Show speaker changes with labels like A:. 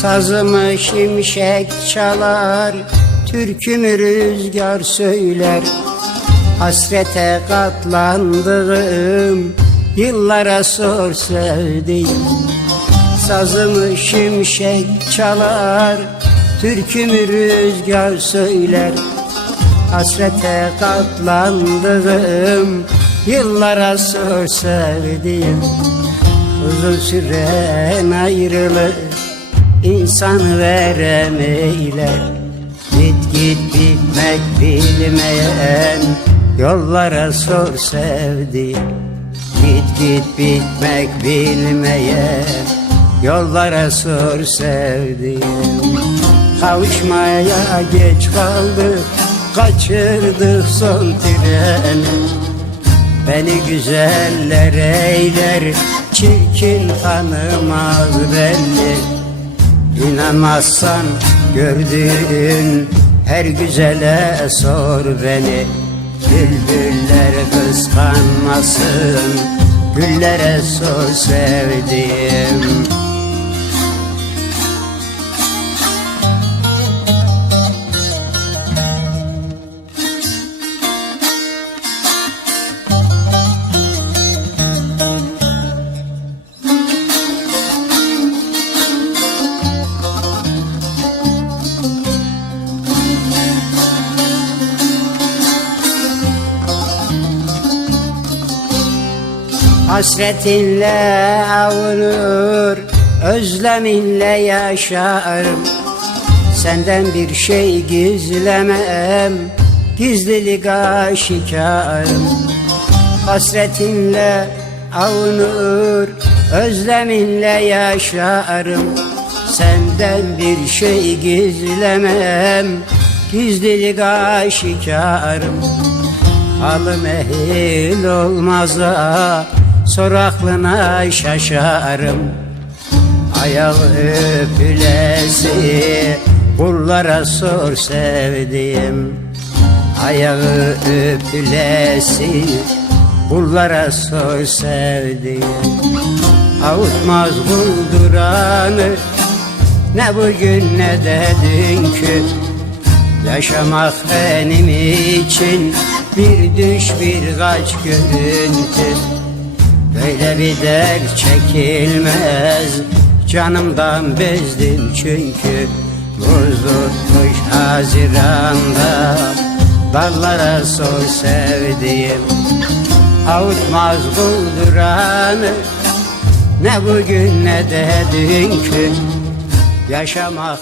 A: Sazımı şimşek çalar Türkümü rüzgar söyler. Hasrete katlandığım Yıllara sor sevdiğim. Sazımı şimşek çalar Türkümü rüzgar söyler. Hasrete katlandığım Yıllara sor sevdiğim. Uzun süren ayrılık insan veremeyler Git git bitmek bilmeyen Yollara sor sevdiğim Git git bitmek bilmeyen Yollara sor sevdiğim Kavuşmaya geç kaldık Kaçırdık son treni. Beni güzeller eyler Çirkin tanımaz belli İnanmazsan gördüğün her güzele sor beni. Bülbüller kıskanmasın Güllere sor sevdiğim Hasretinle avunur Özleminle yaşarım. Senden bir şey gizlemem Gizlilik aşikarım. Hasretinle avunur Özleminle yaşarım. Senden bir şey gizlemem Gizlilik aşikarım. Halım ehil olmaza Sor aklına şaşarım. Ayağı öpülesi Kullara sor sevdiğim. Ayağı öpülesi Kullara sor sevdiğim. Avutmaz bulduranı Ne bugün ne de dünkü. Yaşamak benim için bir düş bir kaç görüntü Böyle bir dert çekilmez. Canımdan bezdim çünkü Buz Haziran'da. Dallara sor sevdiğim Avutmaz bulduranı Ne bugün ne de dünkü. Yaşamak